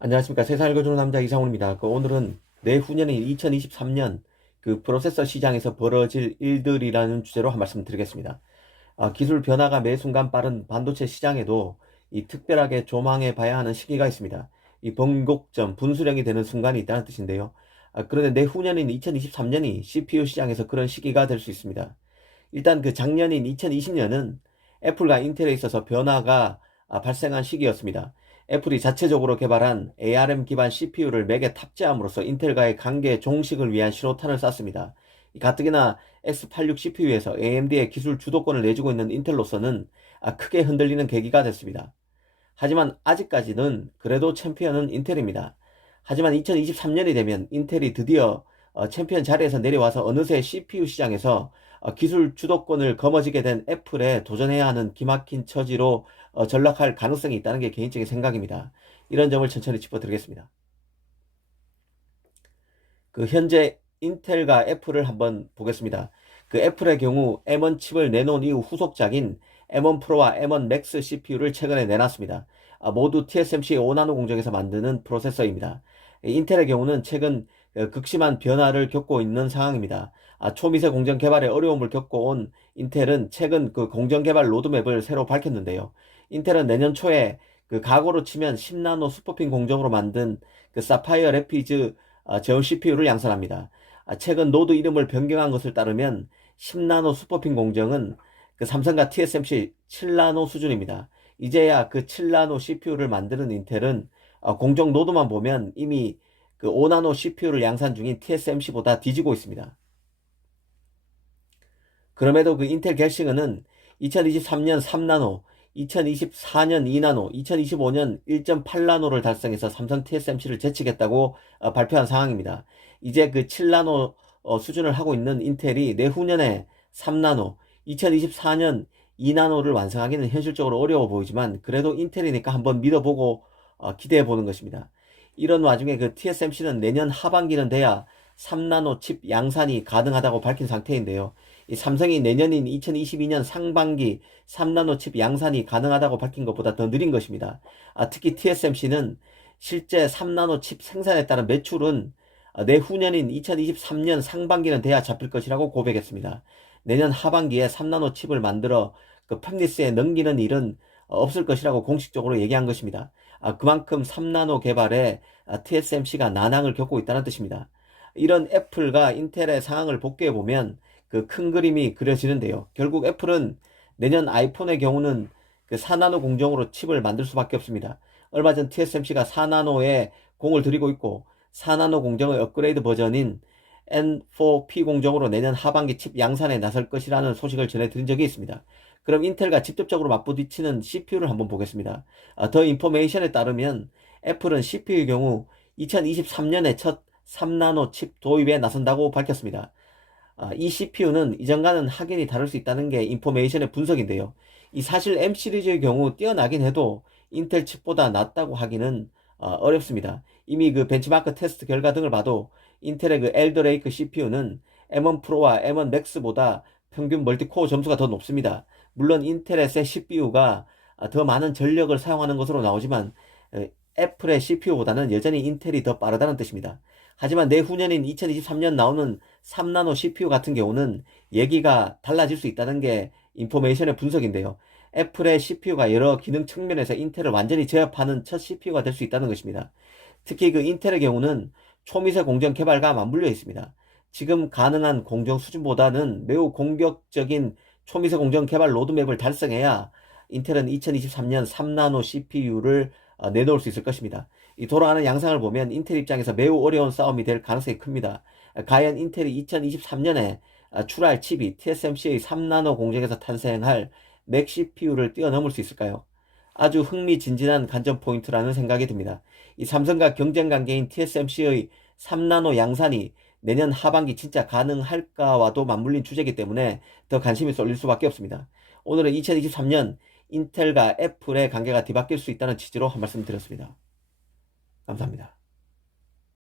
안녕하십니까. 세상을 거주는 남자 이상훈입니다. 오늘은 내후년인 2023년 프로세서 시장에서 벌어질 일들이라는 주제로 한 말씀 드리겠습니다. 기술 변화가 매 순간 빠른 반도체 시장에도 이 특별하게 조망해 봐야 하는 시기가 있습니다. 이 번곡점, 분수령이 되는 순간이 있다는 뜻인데요. 그런데 내후년인 2023년이 CPU 시장에서 그런 시기가 될 수 있습니다. 일단 작년인 2020년은 애플과 인텔에 있어서 변화가 발생한 시기였습니다. 애플이 자체적으로 개발한 ARM 기반 CPU를 맥에 탑재함으로써 인텔과의 관계 종식을 위한 신호탄을 쐈습니다. 가뜩이나 X86 CPU에서 AMD의 기술 주도권을 내주고 있는 인텔로서는 크게 흔들리는 계기가 됐습니다. 하지만 아직까지는 그래도 챔피언은 인텔입니다. 하지만 2023년이 되면 인텔이 드디어 챔피언 자리에서 내려와서 어느새 CPU 시장에서 기술 주도권을 거머쥐게 된 애플에 도전해야 하는 기막힌 처지로 전락할 가능성이 있다는 게 개인적인 생각입니다. 이런 점을 천천히 짚어드리겠습니다. 현재 인텔과 애플을 한번 보겠습니다. 애플의 경우 M1 칩을 내놓은 이후 후속작인 M1 프로와 M1 맥스 CPU를 최근에 내놨습니다. 모두 TSMC 5나노 공정에서 만드는 프로세서입니다. 인텔의 경우는 최근 극심한 변화를 겪고 있는 상황입니다. 초미세 공정 개발에 어려움을 겪어온 인텔은 최근 공정 개발 로드맵을 새로 밝혔는데요. 인텔은 내년 초에 과거로 치면 10나노 슈퍼핀 공정으로 만든 사파이어 래피즈 제온 CPU를 양산합니다. 최근 노드 이름을 변경한 것을 따르면 10나노 슈퍼핀 공정은 삼성과 TSMC 7나노 수준입니다. 이제야 7나노 CPU를 만드는 인텔은 공정 노드만 보면 이미 5나노 CPU를 양산 중인 TSMC보다 뒤지고 있습니다. 그럼에도 인텔 갤싱은 2023년 3나노, 2024년 2나노, 2025년 1.8나노를 달성해서 삼성 TSMC를 제치겠다고 발표한 상황입니다. 이제 7나노 수준을 하고 있는 인텔이 내후년에 3나노, 2024년 2나노를 완성하기는 현실적으로 어려워 보이지만 그래도 인텔이니까 한번 믿어보고 기대해 보는 것입니다. 이런 와중에 TSMC는 내년 하반기는 돼야 3나노 칩 양산이 가능하다고 밝힌 상태인데요. 삼성이 내년인 2022년 상반기 3나노 칩 양산이 가능하다고 밝힌 것보다 더 느린 것입니다. 특히 TSMC는 실제 3나노 칩 생산에 따른 매출은 내후년인 2023년 상반기는 돼야 잡힐 것이라고 고백했습니다. 내년 하반기에 3나노 칩을 만들어 팹리스에 넘기는 일은 없을 것이라고 공식적으로 얘기한 것입니다. 그만큼 3나노 개발에 TSMC가 난항을 겪고 있다는 뜻입니다. 이런 애플과 인텔의 상황을 복귀해보면 큰 그림이 그려지는데요. 결국 애플은 내년 아이폰의 경우는 4나노 공정으로 칩을 만들 수밖에 없습니다. 얼마 전 TSMC가 4나노에 공을 들이고 있고 4나노 공정의 업그레이드 버전인 N4P 공정으로 내년 하반기 칩 양산에 나설 것이라는 소식을 전해드린 적이 있습니다. 그럼 인텔과 직접적으로 맞부딪히는 CPU를 한번 보겠습니다. 더 인포메이션에 따르면 애플은 CPU의 경우 2023년에 첫 3나노 칩 도입에 나선다고 밝혔습니다. 이 CPU는 이전과는 확연히 다를 수 있다는 게 인포메이션의 분석인데요. 사실 M 시리즈의 경우 뛰어나긴 해도 인텔 칩보다 낫다고 하기는 어렵습니다. 이미 벤치마크 테스트 결과 등을 봐도 인텔의 엘더레이크 CPU는 M1 프로와 M1 맥스보다 평균 멀티코어 점수가 더 높습니다. 물론 인텔의 새 CPU가 더 많은 전력을 사용하는 것으로 나오지만 애플의 CPU보다는 여전히 인텔이 더 빠르다는 뜻입니다. 하지만 내후년인 2023년 나오는 3나노 CPU 같은 경우는 얘기가 달라질 수 있다는 게 인포메이션의 분석인데요. 애플의 CPU가 여러 기능 측면에서 인텔을 완전히 제압하는 첫 CPU가 될 수 있다는 것입니다. 특히 인텔의 경우는 초미세 공정 개발과 맞물려 있습니다. 지금 가능한 공정 수준보다는 매우 공격적인 초미세 공정 개발 로드맵을 달성해야 인텔은 2023년 3나노 CPU를 내놓을 수 있을 것입니다. 이 돌아가는 양상을 보면 인텔 입장에서 매우 어려운 싸움이 될 가능성이 큽니다. 과연 인텔이 2023년에 출할 칩이 TSMC의 3나노 공정에서 탄생할 맥 CPU를 뛰어넘을 수 있을까요? 아주 흥미진진한 관전 포인트라는 생각이 듭니다. 이 삼성과 경쟁 관계인 TSMC의 3나노 양산이 내년 하반기 진짜 가능할까와도 맞물린 주제이기 때문에 더 관심이 쏠릴 수밖에 없습니다. 오늘은 2023년 인텔과 애플의 관계가 뒤바뀔 수 있다는 취지로 한 말씀 드렸습니다. 감사합니다.